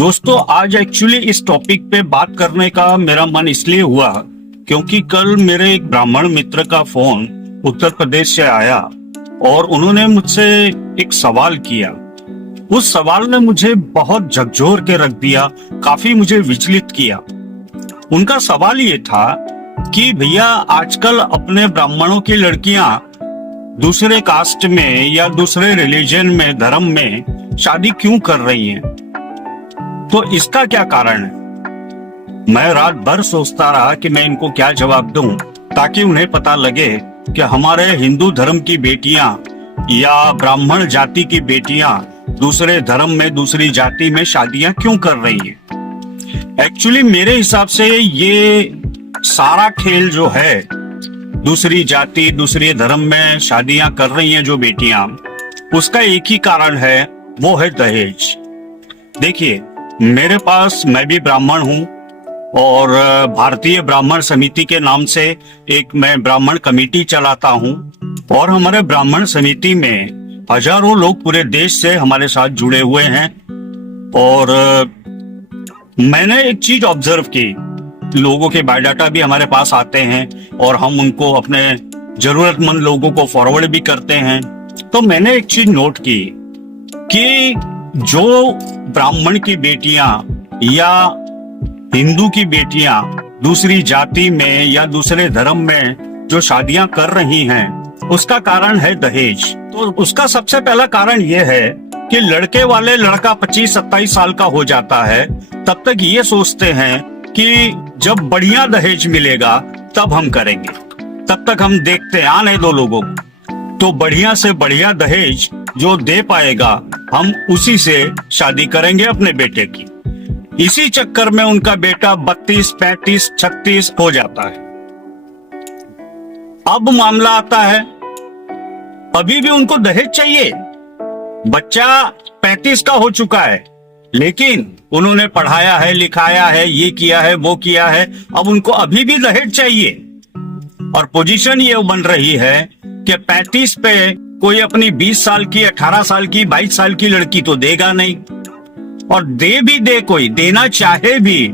दोस्तों, आज एक्चुअली इस टॉपिक पे बात करने का मेरा मन इसलिए हुआ क्योंकि कल मेरे एक ब्राह्मण मित्र का फोन उत्तर प्रदेश से आया और उन्होंने मुझसे एक सवाल किया। उस सवाल ने मुझे बहुत झकझोर के रख दिया, काफी मुझे विचलित किया। उनका सवाल ये था कि भैया आजकल अपने ब्राह्मणों की लड़कियां दूसरे कास्ट में या दूसरे रिलीजन में, धर्म में शादी क्यों कर रही हैं? तो इसका क्या कारण है? मैं रात भर सोचता रहा कि मैं इनको क्या जवाब दूं ताकि उन्हें पता लगे कि हमारे हिंदू धर्म की बेटियां या ब्राह्मण जाति की बेटियां दूसरे धर्म में, दूसरी जाति में शादियां क्यों कर रही हैं। एक्चुअली मेरे हिसाब से ये सारा खेल जो है, दूसरी जाति, दूसरे धर्म में शादियां कर रही हैं जो बेटियां, उसका एक ही कारण है, वो है दहेज। देखिए, मेरे पास, मैं भी ब्राह्मण हूं और भारतीय ब्राह्मण समिति के नाम से एक मैं ब्राह्मण कमेटी चलाता हूं और हमारे ब्राह्मण समिति में हजारों लोग पूरे देश से हमारे साथ जुड़े हुए हैं। और मैंने एक चीज ऑब्जर्व की, लोगों के बायोडाटा भी हमारे पास आते हैं और हम उनको, अपने जरूरतमंद लोगों को फॉरवर्ड भी करते हैं। तो मैंने एक चीज नोट की कि जो ब्राह्मण की बेटियां या हिंदू की बेटियां दूसरी जाति में या दूसरे धर्म में जो शादियां कर रही हैं, उसका कारण है दहेज। तो उसका सबसे पहला कारण यह है कि लड़के वाले लड़का 25-27 साल का हो जाता है, तब तक ये सोचते हैं कि जब बढ़िया दहेज मिलेगा तब हम करेंगे, तब तक हम देखते आने दो लोगों को। तो बढ़िया से बढ़िया दहेज जो दे पाएगा हम उसी से शादी करेंगे अपने बेटे की। इसी चक्कर में उनका बेटा 32, 35, 36 हो जाता है। अब मामला आता है, अभी भी उनको दहेज चाहिए। बच्चा 35 का हो चुका है, लेकिन उन्होंने पढ़ाया है, लिखाया है, ये किया है, वो किया है, अब उनको अभी भी दहेज चाहिए। और पोजीशन ये बन रही है कि 35 पे कोई अपनी 20 साल की, 18 साल की, 22 साल की लड़की तो देगा नहीं, और दे भी दे, कोई देना चाहे भी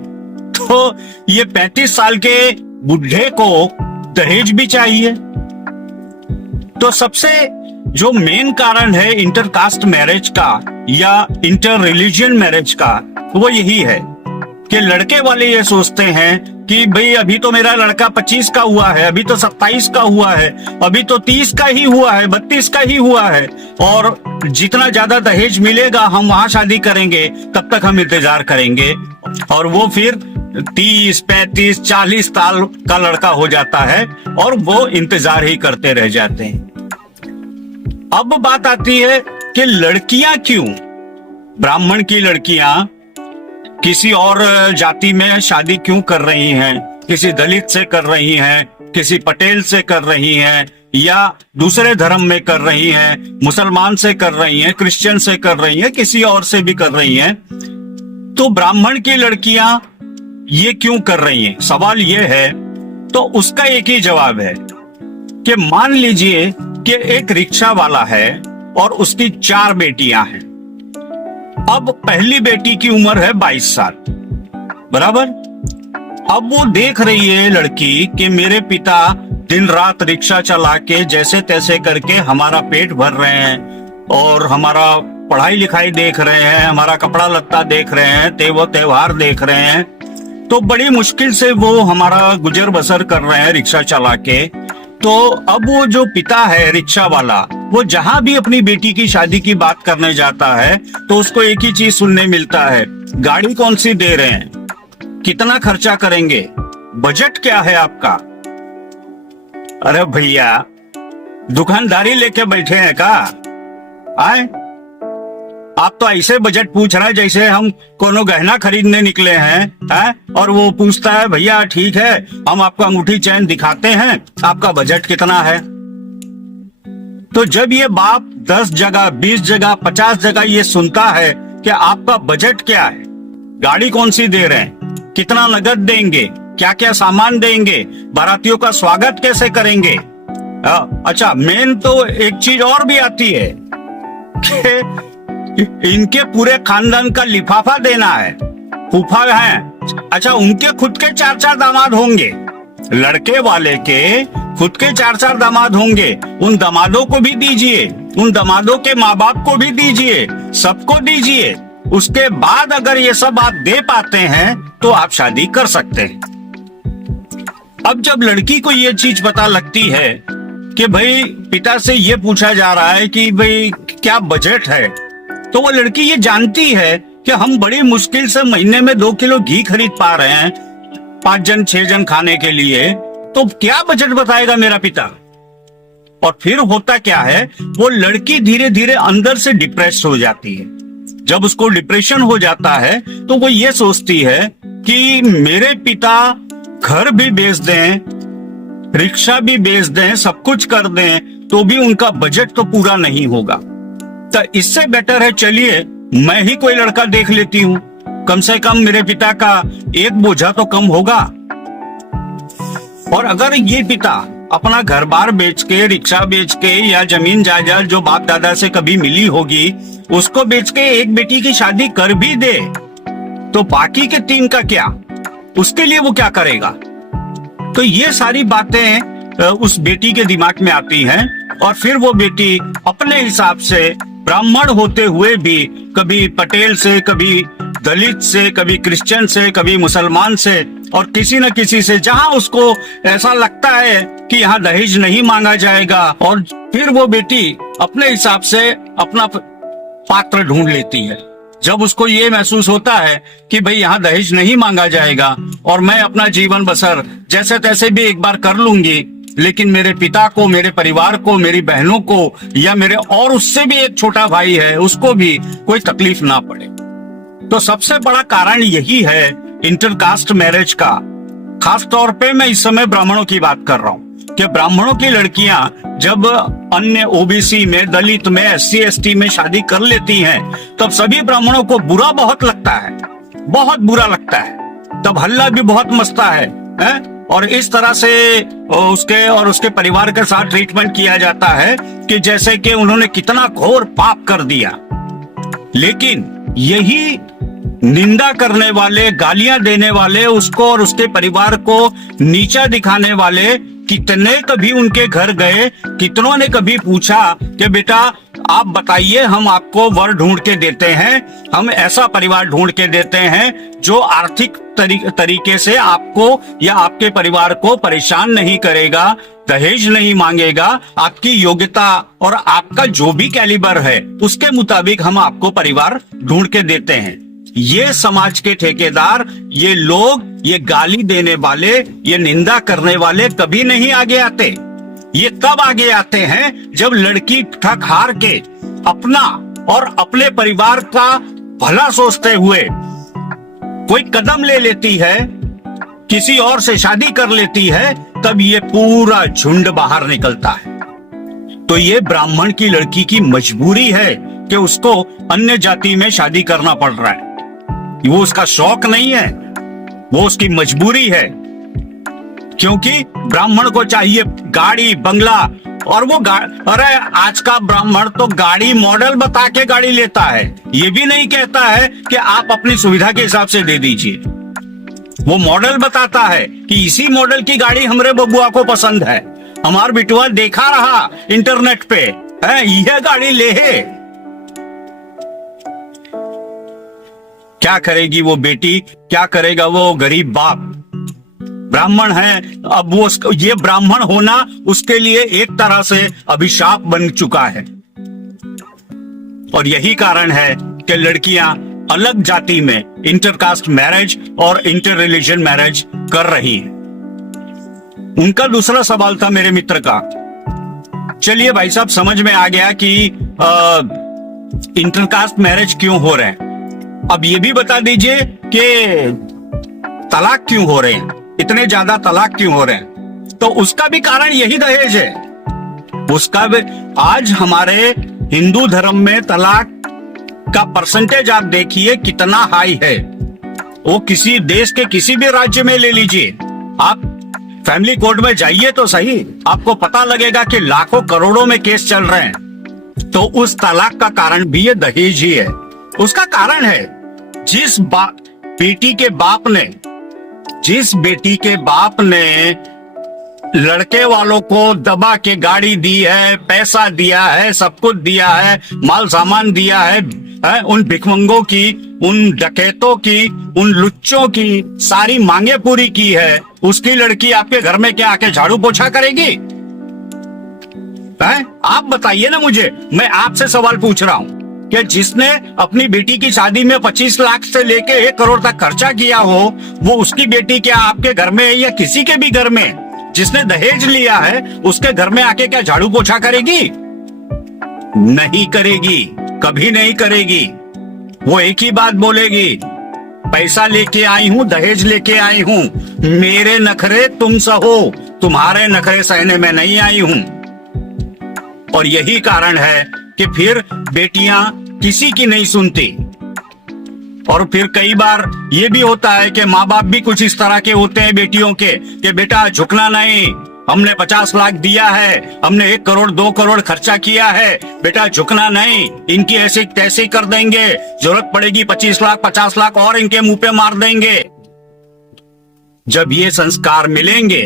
तो ये 35 साल के बुढ़े को दहेज भी चाहिए। तो सबसे जो मेन कारण है इंटरकास्ट मैरिज का या इंटर रिलीजियन मैरिज का, वो यही है कि लड़के वाले ये सोचते हैं कि भाई अभी तो मेरा लड़का 25 का हुआ है, अभी तो 27 का हुआ है, अभी तो 30 का ही हुआ है, 32 का ही हुआ है, और जितना ज्यादा दहेज मिलेगा हम वहां शादी करेंगे, तब तक हम इंतजार करेंगे। और वो फिर 30, 35, 40 साल का लड़का हो जाता है और वो इंतजार ही करते रह जाते हैं। अब बात आती है कि लड़कियां क्यों, ब्राह्मण की लड़कियां किसी और जाति में शादी क्यों कर रही हैं, किसी दलित से कर रही हैं, किसी पटेल से कर रही हैं, या दूसरे धर्म में कर रही हैं, मुसलमान से कर रही हैं, क्रिश्चियन से कर रही हैं, किसी और से भी कर रही हैं। तो ब्राह्मण की लड़कियां ये क्यों कर रही हैं, सवाल ये है। तो उसका एक ही जवाब है कि मान लीजिए कि एक रिक्शा वाला है और उसकी 4 बेटियां हैं। अब पहली बेटी की उम्र है 22 साल, बराबर। अब वो देख रही है लड़की कि मेरे पिता दिन रात रिक्शा चला के जैसे तैसे करके हमारा पेट भर रहे हैं और हमारा पढ़ाई लिखाई देख रहे हैं, हमारा कपड़ा लत्ता देख रहे हैं, वो त्योहार देख रहे हैं। तो बड़ी मुश्किल से वो हमारा गुजर बसर कर रहे हैं रिक्शा चला के। तो अब वो जो पिता है रिक्शा वाला, वो जहां भी अपनी बेटी की शादी की बात करने जाता है तो उसको एक ही चीज सुनने मिलता है, गाड़ी कौन सी दे रहे हैं, कितना खर्चा करेंगे, बजट क्या है आपका। अरे भैया, दुकानदारी लेके बैठे हैं का? आए, आप तो ऐसे बजट पूछ रहे हैं जैसे हम कोनो गहना खरीदने निकले हैं। और वो पूछता है, भैया ठीक है, हम आपको अंगूठी चैन दिखाते हैं, आपका बजट कितना है। तो जब ये बाप 10 जगह, 20 जगह, 50 जगह ये सुनता है कि आपका बजट क्या है, गाड़ी कौन सी दे रहे हैं, कितना नगद देंगे, क्या क्या सामान देंगे, बारातियों का स्वागत कैसे करेंगे। अच्छा, मेन तो एक चीज और भी आती है कि इनके पूरे खानदान का लिफाफा देना है। फूफा हैं, अच्छा उनके खुद के 4-4 दामाद होंगे, लड़के वाले के खुद के 4-4 दामाद होंगे, उन दामादों को भी दीजिए, उन दामादों के माँ बाप को भी दीजिए, सबको दीजिए। उसके बाद अगर ये सब आप दे पाते हैं तो आप शादी कर सकते हैं। अब जब लड़की को ये चीज पता लगती है कि भाई पिता से ये पूछा जा रहा है कि भाई क्या बजट है, तो वो लड़की ये जानती है कि हम बड़ी मुश्किल से महीने में 2 किलो घी खरीद पा रहे हैं 5 जन 6 जन खाने के लिए, तो क्या बजट बताएगा मेरा पिता। और फिर होता क्या है, वो लड़की धीरे धीरे अंदर से डिप्रेस हो जाती है। जब उसको डिप्रेशन हो जाता है तो वो ये सोचती है कि मेरे पिता घर भी बेच दें, रिक्शा भी बेच दें, सब कुछ कर दें, तो भी उनका बजट तो पूरा नहीं होगा। तो इससे बेटर है चलिए मैं ही कोई लड़का देख लेती हूं, कम से कम मेरे पिता का एक बोझा तो कम होगा। और अगर ये पिता अपना घर बार बेच के, रिक्शा बेच के या जमीन जायदाद जो बाप दादा से कभी मिली होगी उसको बेच के एक बेटी की शादी कर भी दे, तो बाकी के 3 का क्या, उसके लिए वो क्या करेगा। तो ये सारी बातें उस बेटी के दिमाग में आती हैं और फिर वो बेटी अपने हिसाब से ब्राह्मण होते हुए भी कभी पटेल से, कभी दलित से, कभी क्रिश्चियन से, कभी मुसलमान से, और किसी न किसी से जहां उसको ऐसा लगता है कि यहाँ दहेज नहीं मांगा जाएगा, और फिर वो बेटी अपने हिसाब से अपना पात्र ढूंढ लेती है। जब उसको ये महसूस होता है कि भाई यहाँ दहेज नहीं मांगा जाएगा और मैं अपना जीवन बसर जैसे तैसे भी एक बार कर लूंगी, लेकिन मेरे पिता को, मेरे परिवार को, मेरी बहनों को या मेरे और उससे भी एक छोटा भाई है उसको भी कोई तकलीफ ना पड़े। तो सबसे बड़ा कारण यही है इंटरकास्ट मैरिज का। खास तौर पे मैं इस समय ब्राह्मणों की बात कर रहा हूँ कि ब्राह्मणों की लड़कियां जब अन्य ओबीसी में, दलित में, SC ST में शादी कर लेती हैं तब सभी ब्राह्मणों को बुरा बहुत लगता है, बहुत बुरा लगता है। तब हल्ला भी बहुत मचता है, और इस तरह से उसके और उसके परिवार के साथ ट्रीटमेंट किया जाता है कि जैसे कि उन्होंने कितना घोर पाप कर दिया। लेकिन यही निंदा करने वाले, गालियां देने वाले, उसको और उसके परिवार को नीचा दिखाने वाले कितने कभी उनके घर गए, कितनों ने कभी पूछा कि बेटा आप बताइए, हम आपको वर ढूंढ के देते हैं, हम ऐसा परिवार ढूंढ के देते हैं जो आर्थिक तरीके से आपको या आपके परिवार को परेशान नहीं करेगा, दहेज नहीं मांगेगा, आपकी योग्यता और आपका जो भी कैलिबर है उसके मुताबिक हम आपको परिवार ढूंढ के देते हैं। ये समाज के ठेकेदार, ये लोग, ये गाली देने वाले, ये निंदा करने वाले कभी नहीं आगे आते। ये तब आगे आते हैं जब लड़की थक हार के अपना और अपने परिवार का भला सोचते हुए कोई कदम ले लेती है, किसी और से शादी कर लेती है, तब ये पूरा झुंड बाहर निकलता है। तो ये ब्राह्मण की लड़की की मजबूरी है कि उसको अन्य जाति में शादी करना पड़ रहा है। वो उसका शौक नहीं है, वो उसकी मजबूरी है, क्योंकि ब्राह्मण को चाहिए गाड़ी, बंगला, और वो अरे आज का ब्राह्मण तो गाड़ी मॉडल बता के गाड़ी लेता है, ये भी नहीं कहता है कि आप अपनी सुविधा के हिसाब से दे दीजिए। वो मॉडल बताता है कि इसी मॉडल की गाड़ी हमरे बबुआ को पसंद है, हमार बिटुआ देखा रहा इंटरनेट पे, है यह गाड़ी ले है। क्या करेगी वो बेटी, क्या करेगा वो गरीब बाप। ब्राह्मण है, अब वो ये ब्राह्मण होना उसके लिए एक तरह से अभिशाप बन चुका है। और यही कारण है कि लड़कियां अलग जाति में इंटरकास्ट मैरिज और इंटर रिलीजन मैरिज कर रही हैं। उनका दूसरा सवाल था मेरे मित्र का, चलिए भाई साहब समझ में आ गया कि इंटरकास्ट मैरिज क्यों हो रहे हैं, अब ये भी बता दीजिए कि तलाक क्यों हो रहे हैं, इतने ज्यादा तलाक क्यों हो रहे हैं। तो उसका भी कारण यही दहेज है। उसका भी, आज हमारे हिंदू धर्म में तलाक का परसेंटेज आप देखिए कितना हाई है। वो किसी देश के किसी भी राज्य में ले लीजिए, आप फैमिली कोर्ट में जाइए तो सही, आपको पता लगेगा कि लाखों करोड़ों में केस चल रहे हैं। तो उस तलाक का कारण भी ये दहेज ही है। उसका कारण है जिस बेटी के बाप ने लड़के वालों को दबा के गाड़ी दी है, पैसा दिया है, सब कुछ दिया है, माल सामान दिया है, उन भिखमंगों की, उन डकैतों की, उन लुच्चों की सारी मांगे पूरी की है, उसकी लड़की आपके घर में क्या आके झाड़ू पोछा करेगी? आप बताइए ना मुझे, मैं आपसे सवाल पूछ रहा हूं कि जिसने अपनी बेटी की शादी में 25 लाख से लेके 1 करोड़ तक खर्चा किया हो, वो उसकी बेटी क्या आपके घर में या किसी के भी घर में जिसने दहेज लिया है उसके घर में आके क्या झाड़ू पोछा करेगी? नहीं करेगी, कभी नहीं करेगी। वो एक ही बात बोलेगी, पैसा लेके आई हूं, दहेज लेके आई हूं, मेरे नखरे तुम सहो, तुम्हारे नखरे सहने में नहीं आई हूं। और यही कारण है कि फिर बेटियां किसी की नहीं सुनती। और फिर कई बार ये भी होता है कि माँ बाप भी कुछ इस तरह के होते हैं बेटियों के कि बेटा झुकना नहीं, हमने 50 लाख दिया है, हमने 1 करोड़ 2 करोड़ खर्चा किया है, बेटा झुकना नहीं, इनकी ऐसे तैसे कर देंगे, जरूरत पड़ेगी 25 लाख 50 लाख और इनके मुंह पे मार देंगे। जब ये संस्कार मिलेंगे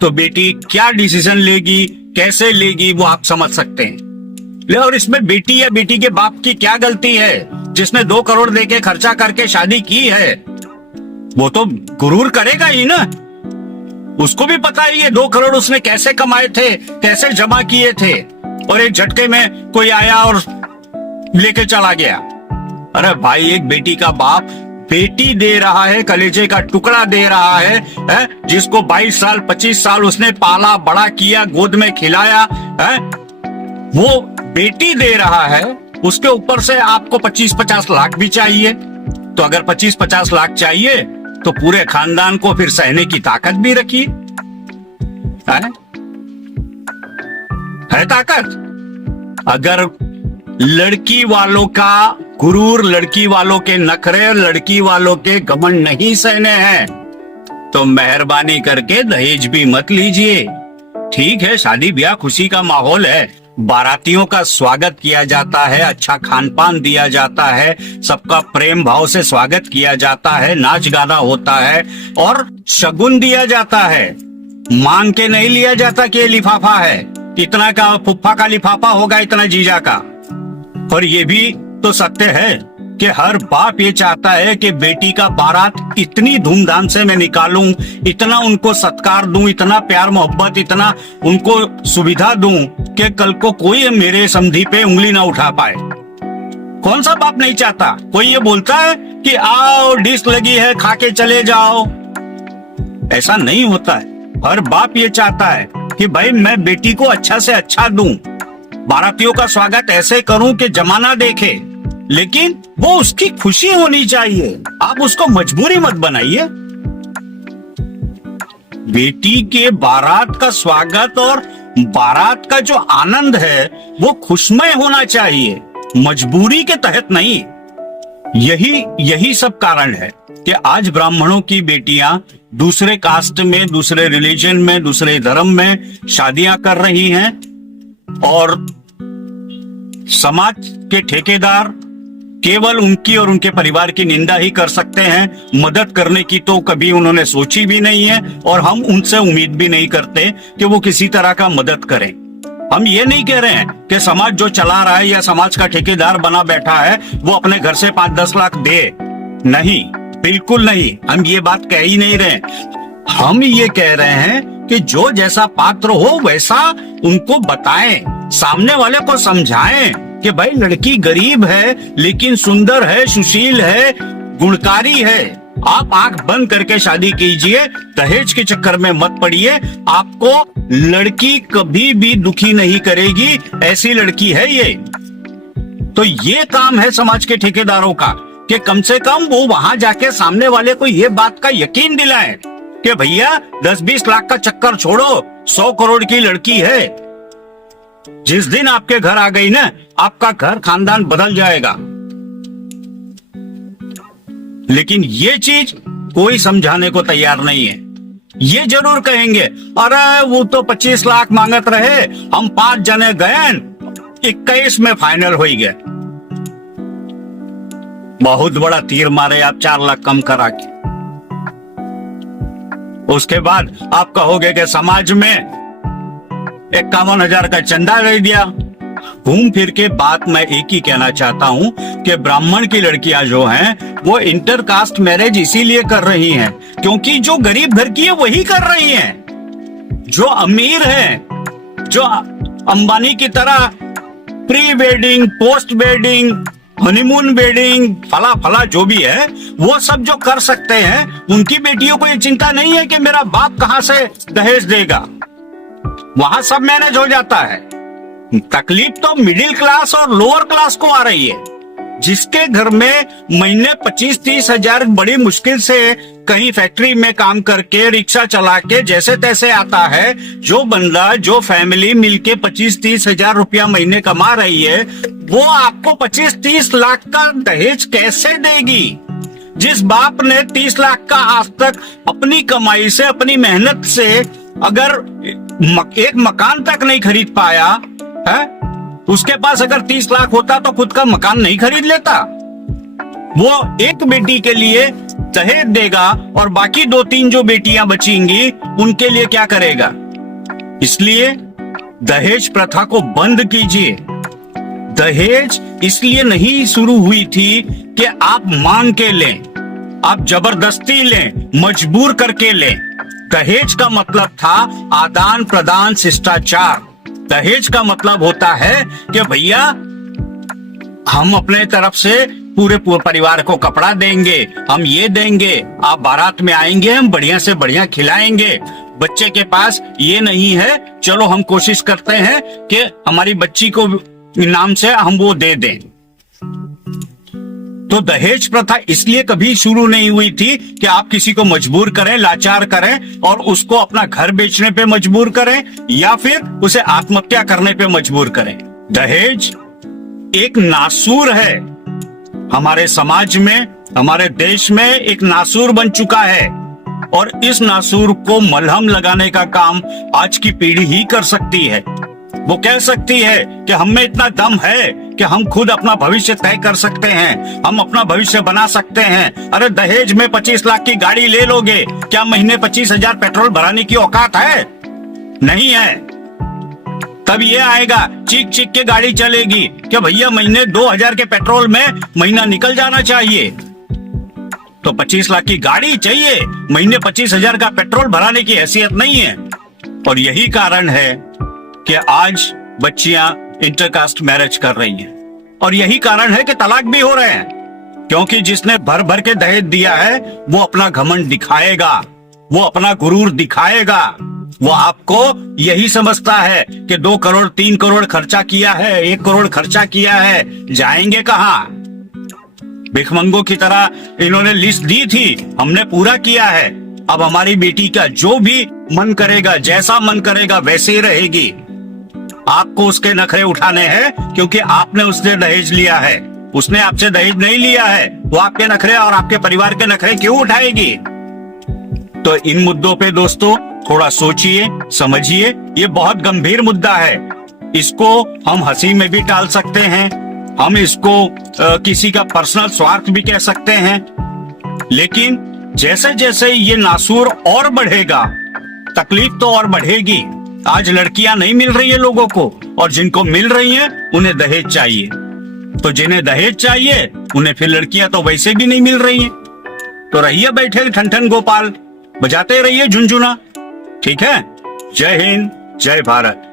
तो बेटी क्या डिसीजन लेगी, कैसे लेगी, वो आप समझ सकते हैं। और इसमें बेटी या बेटी के बाप की क्या गलती है? जिसने 2 करोड़ देके खर्चा करके शादी की है वो तो गुरूर करेगा ही ना। उसको भी पता है ये 2 करोड़ उसने कैसे कमाए थे, कैसे जमा किए थे, और एक झटके में कोई आया और लेके चला गया। अरे भाई, एक बेटी का बाप बेटी दे रहा है, कलेजे का टुकड़ा दे रहा है, जिसको 22 साल 25 साल उसने पाला बड़ा किया, गोद में खिलाया है, वो बेटी दे रहा है, उसके ऊपर से आपको 25-50 लाख भी चाहिए। तो अगर 25-50 लाख चाहिए तो पूरे खानदान को फिर सहने की ताकत भी रखिए। है ताकत? अगर लड़की वालों का गुरूर, लड़की वालों के नखरे, लड़की वालों के घमंड नहीं सहने हैं तो मेहरबानी करके दहेज भी मत लीजिए। ठीक है, शादी ब्याह खुशी का माहौल है, बारातियों का स्वागत किया जाता है, अच्छा खान पान दिया जाता है, सबका प्रेम भाव से स्वागत किया जाता है, नाच गाना होता है और शगुन दिया जाता है। मांग के नहीं लिया जाता कि ये लिफाफा है, इतना का फुफ्फा का लिफाफा होगा, इतना जीजा का। और ये भी तो सत्य है कि हर बाप ये चाहता है कि बेटी का बारात इतनी धूमधाम से मैं निकालूं, इतना उनको सत्कार दूं, इतना प्यार मोहब्बत, इतना उनको सुविधा दूं कि कल को कोई मेरे समधी पे उंगली ना उठा पाए। कौन सा बाप नहीं चाहता? कोई ये बोलता है कि आओ डिश लगी है खा के चले जाओ, ऐसा नहीं होता है। हर बाप ये चाहता है कि भाई मैं बेटी को अच्छा से अच्छा दूं, बारातियों का स्वागत ऐसे करूं कि जमाना देखे, लेकिन वो उसकी खुशी होनी चाहिए। आप उसको मजबूरी मत बनाइए। बेटी के बारात का स्वागत और बारात का जो आनंद है वो खुशमय होना चाहिए, मजबूरी के तहत नहीं। यही सब कारण है कि आज ब्राह्मणों की बेटियां दूसरे कास्ट में, दूसरे रिलीजन में, दूसरे धर्म में शादियां कर रही हैं और समाज के ठेकेदार केवल उनकी और उनके परिवार की निंदा ही कर सकते हैं। मदद करने की तो कभी उन्होंने सोची भी नहीं है और हम उनसे उम्मीद भी नहीं करते कि वो किसी तरह का मदद करें। हम ये नहीं कह रहे हैं कि समाज जो चला रहा है या समाज का ठेकेदार बना बैठा है वो अपने घर से 5-10 लाख दे, नहीं, बिल्कुल नहीं, हम ये बात कह ही नहीं रहे। हम ये कह रहे हैं कि जो जैसा पात्र हो वैसा उनको बताएं, सामने वाले को समझाएं कि भाई लड़की गरीब है लेकिन सुंदर है, सुशील है, गुणकारी है। आप आंख बंद करके शादी कीजिए, दहेज के चक्कर में मत पड़िए, आपको लड़की कभी भी दुखी नहीं करेगी, ऐसी लड़की है ये। तो ये काम है समाज के ठेकेदारों का कि कम से कम वो वहां जाके सामने वाले को ये बात का यकीन दिलाएं कि भैया 10-20 लाख का चक्कर छोड़ो, 100 करोड़ की लड़की है। जिस दिन आपके घर आ गई ना, आपका घर खानदान बदल जाएगा। लेकिन ये चीज कोई समझाने को तैयार नहीं है। ये जरूर कहेंगे, अरे वो तो 25 लाख मांगत रहे, हम 5 जने गए, 21 में फाइनल हो गए। बहुत बड़ा तीर मारे आप 4 लाख कम करा के। उसके बाद आप कहोगे कि समाज में 51,000 का चंदा दे दिया। घूम फिर के बात मैं एक ही कहना चाहता हूं कि ब्राह्मण की लड़कियां जो हैं वो इंटरकास्ट मैरिज इसीलिए कर रही हैं क्योंकि जो गरीब घर की है वही कर रही हैं। जो अमीर है, जो अंबानी की तरह pre wedding, post wedding, honeymoon wedding, फला फला जो भी है वो सब जो कर सकते हैं, उनकी बेटियों को ये चिंता नहीं है कि मेरा बाप कहां से दहेज देगा। वहां सब मैनेज हो जाता है। तकलीफ तो मिडिल क्लास और लोअर क्लास को आ रही है, जिसके घर में महीने 25-30 हजार बड़ी मुश्किल से कहीं फैक्ट्री में काम करके रिक्शा चला के जैसे तैसे आता है। जो बंदा, जो फैमिली मिलके 25-30 हजार रुपया महीने कमा रही है, वो आपको 25-30 लाख का दहेज कैसे देगी? जिस बाप ने 30 लाख का आज तक अपनी कमाई से, अपनी मेहनत से अगर एक मकान तक नहीं खरीद पाया है, उसके पास अगर 30 लाख होता तो खुद का मकान नहीं खरीद लेता। वो एक बेटी के लिए दहेज देगा और बाकी 2-3 जो बेटियां बचेंगी उनके लिए क्या करेगा? इसलिए दहेज प्रथा को बंद कीजिए। दहेज इसलिए नहीं शुरू हुई थी कि आप मांग के लें, आप जबरदस्ती लें, मजबूर करके लें। दहेज का मतलब था आदान प्रदान, शिष्टाचार। दहेज का मतलब होता है कि भैया हम अपने तरफ से पूरे परिवार को कपड़ा देंगे, हम ये देंगे, आप बारात में आएंगे, हम बढ़िया से बढ़िया खिलाएंगे। बच्चे के पास ये नहीं है, चलो हम कोशिश करते हैं कि हमारी बच्ची को इनाम से हम वो दे दें। तो दहेज प्रथा इसलिए कभी शुरू नहीं हुई थी कि आप किसी को मजबूर करें, लाचार करें और उसको अपना घर बेचने पे मजबूर करें या फिर उसे आत्महत्या करने पे मजबूर करें। दहेज एक नासूर है, हमारे समाज में, हमारे देश में एक नासूर बन चुका है और इस नासूर को मलहम लगाने का काम आज की पीढ़ी ही कर सकती है। वो कह सकती है कि हम में इतना दम है कि हम खुद अपना भविष्य तय कर सकते हैं, हम अपना भविष्य बना सकते हैं। अरे दहेज में 25 लाख की गाड़ी ले लोगे, क्या महीने 25,000 पेट्रोल भराने की औकात है? नहीं है। तब ये आएगा, चीख चीख के गाड़ी चलेगी कि भैया महीने 2,000 के पेट्रोल में महीना निकल जाना चाहिए। तो 25 लाख की गाड़ी चाहिए, महीने 25,000 का पेट्रोल भराने की हैसियत नहीं है। और यही कारण है कि आज बच्चियां इंटरकास्ट मैरिज कर रही हैं और यही कारण है कि तलाक भी हो रहे हैं, क्योंकि जिसने भर भर के दहेज दिया है वो अपना घमंड दिखाएगा, वो अपना गुरूर दिखाएगा। वो आपको यही समझता है कि 2 करोड़ 3 करोड़ खर्चा किया है, 1 करोड़ खर्चा किया है, जाएंगे कहाँ? भिखमंगों की तरह इन्होंने लिस्ट दी थी, हमने पूरा किया है, अब हमारी बेटी का जो भी मन करेगा, जैसा मन करेगा वैसे ही रहेगी। आपको उसके नखरे उठाने हैं क्योंकि आपने उससे दहेज लिया है, उसने आपसे दहेज नहीं लिया है। वो आपके नखरे और आपके परिवार के नखरे क्यों उठाएगी? तो इन मुद्दों पे दोस्तों थोड़ा सोचिए, समझिए। ये बहुत गंभीर मुद्दा है। इसको हम हंसी में भी टाल सकते हैं, हम इसको किसी का पर्सनल स्वार्थ भी कह सकते हैं, लेकिन जैसे जैसे ये नासूर और बढ़ेगा, तकलीफ तो और बढ़ेगी। आज लड़कियां नहीं मिल रही है लोगों को, और जिनको मिल रही हैं उन्हें दहेज चाहिए। तो जिन्हें दहेज चाहिए उन्हें फिर लड़कियां तो वैसे भी नहीं मिल रही हैं। तो रहिए बैठे ठन गोपाल, बजाते रहिए झुनझुना। ठीक है? जय हिंद, जय भारत।